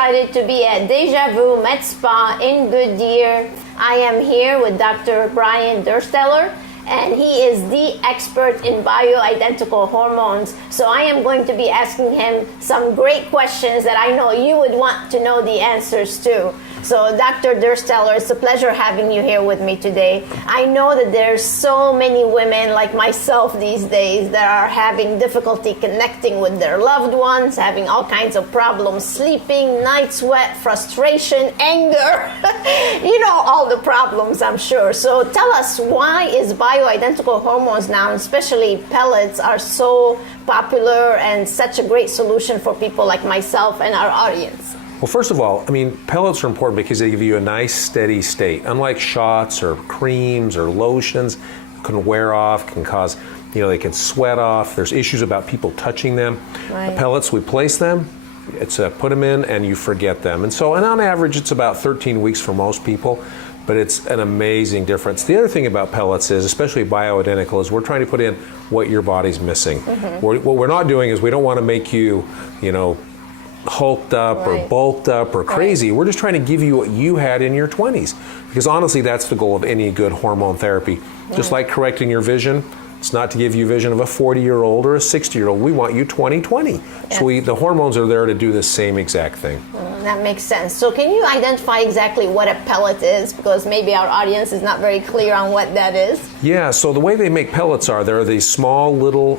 excited to be at Deja Vu Med Spa in Goodyear. I am here with Dr. Brian Dursteller, and he is the expert in bioidentical hormones. So I am going to be asking him some great questions that I know you would want to know the answers to. So Dr. Dursteller, it's a pleasure having you here with me today. I know that there's so many women like myself these days that are having difficulty connecting with their loved ones, having all kinds of problems, sleeping, night sweat, frustration, anger, you know, all the problems, I'm sure. So tell us, why is bioidentical hormones now, especially pellets, are so popular and such a great solution for people like myself and our audience? Well, first of all, I mean, pellets are important because they give you a nice steady state. Unlike shots or creams or lotions, can wear off, can cause, you know, they can sweat off. There's issues about people touching them. Right. The pellets, we place them, it's put them in and you forget them. And on average, it's about 13 weeks for most people, but it's an amazing difference. The other thing about pellets is, especially bioidentical, is we're trying to put in what your body's missing. Mm-hmm. What we're not doing is we don't want to make you, you know, hulked up or bulked up or crazy. We're just trying to give you what you had in your 20s. Because honestly, that's the goal of any good hormone therapy. Just like correcting your vision, it's not to give you vision of a 40-year-old or a 60-year-old. We want you 20/20. So the hormones are there to do the same exact thing. That makes sense. So can you identify exactly what a pellet is? Because maybe our audience is not very clear on what that is. Yeah, so the way they make pellets are, they're these small little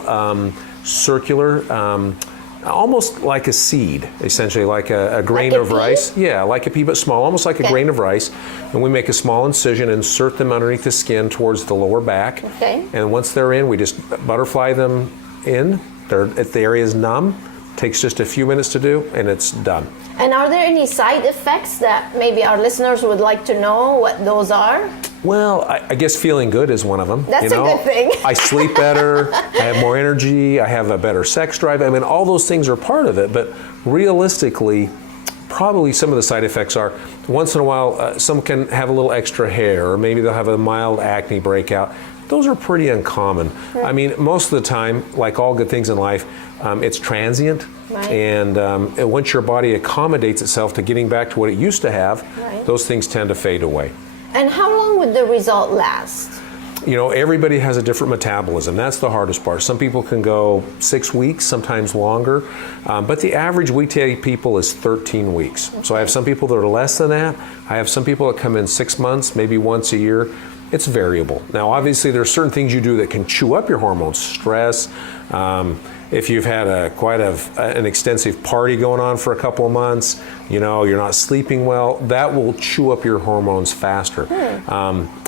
circular, almost like a seed, essentially, like a grain of rice. Yeah, like a pea, but small, almost like a grain of rice. And we make a small incision, insert them underneath the skin towards the lower back. Okay. And once they're in, we just butterfly them in. If the area is numb, takes just a few minutes to do, and it's done. And are there any side effects that maybe our listeners would like to know what those are? Well, I guess feeling good is one of them. That's a good thing. I sleep better, I have more energy, I have a better sex drive. I mean, all those things are part of it, but realistically, probably some of the side effects are, once in a while, some can have a little extra hair, or maybe they'll have a mild acne breakout. Those are pretty uncommon. Right. I mean, most of the time, like all good things in life, it's transient. Right. And once your body accommodates itself to getting back to what it used to have, those things tend to fade away. And how long would the result last? You know, everybody has a different metabolism. That's the hardest part. Some people can go 6 weeks, sometimes longer, but the average we take people is 13 weeks. Okay. So I have some people that are less than that. I have some people that come in 6 months, maybe once a year. It's variable. Now, obviously, there are certain things you do that can chew up your hormones. Stress, if you've had quite an extensive party going on for a couple of months, you know, you're not sleeping well, that will chew up your hormones faster.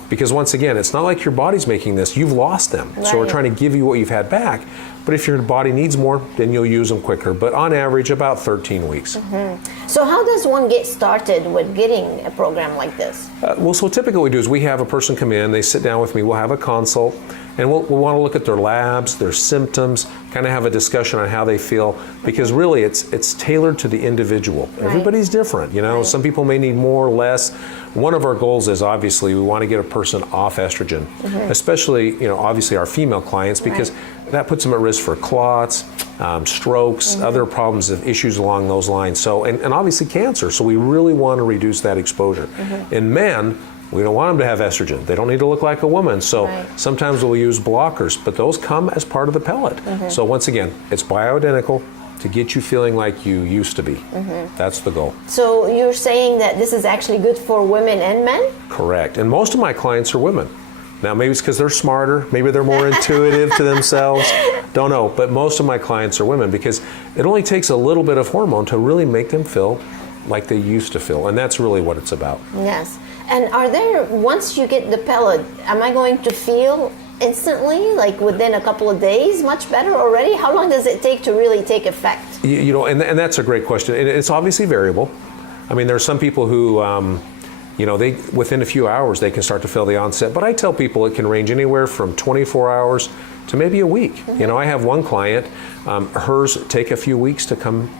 Because once again, it's not like your body's making this, you've lost them. Right. So we're trying to give you what you've had back. But if your body needs more, then you'll use them quicker. But on average, about 13 weeks. Mm-hmm. So how does one get started with getting a program like this? Well, so typically what we do is we have a person come in, they sit down with me, we'll have a consult, and we'll want to look at their labs, their symptoms, kind of have a discussion on how they feel, because really it's tailored to the individual. Right. Everybody's different, you know. Right. Some people may need more or less. One of our goals is obviously we want to get a person off estrogen, especially, you know, obviously our female clients, because that puts them at risk for clots, strokes, other problems, issues along those lines. So, and obviously cancer. So we really want to reduce that exposure. In men, we don't want them to have estrogen. They don't need to look like a woman. So sometimes we'll use blockers, but those come as part of the pellet. So once again, it's bioidentical to get you feeling like you used to be. That's the goal. So you're saying that this is actually good for women and men? Correct. And most of my clients are women. Now, maybe it's because they're smarter, maybe they're more intuitive to themselves, don't know, but most of my clients are women because it only takes a little bit of hormone to really make them feel like they used to feel, and that's really what it's about. Yes. And are there, once you get the pellet, am I going to feel instantly, like within a couple of days, much better already? How long does it take to really take effect? You know, and that's a great question. It's obviously variable. I mean, there are some people who, you know, within a few hours they can start to feel the onset. But I tell people it can range anywhere from 24 hours to maybe a week. You know, I have one client, hers take a few weeks to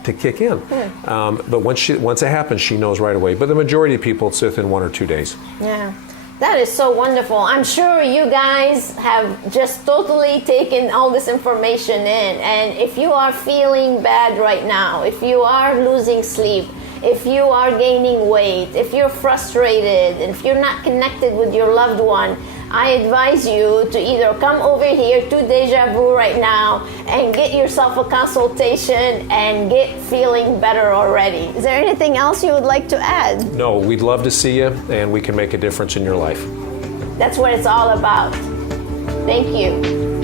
kick in. But once it happens, she knows right away. But the majority of people, it's within 1 or 2 days. Yeah. That is so wonderful. I'm sure you guys have just totally taken all this information in. And if you are feeling bad right now, if you are losing sleep, if you are gaining weight, if you're frustrated, if you're not connected with your loved one, I advise you to either come over here to Deja Vu right now and get yourself a consultation and get feeling better already. Is there anything else you would like to add? No, we'd love to see you, and we can make a difference in your life. That's what it's all about. Thank you.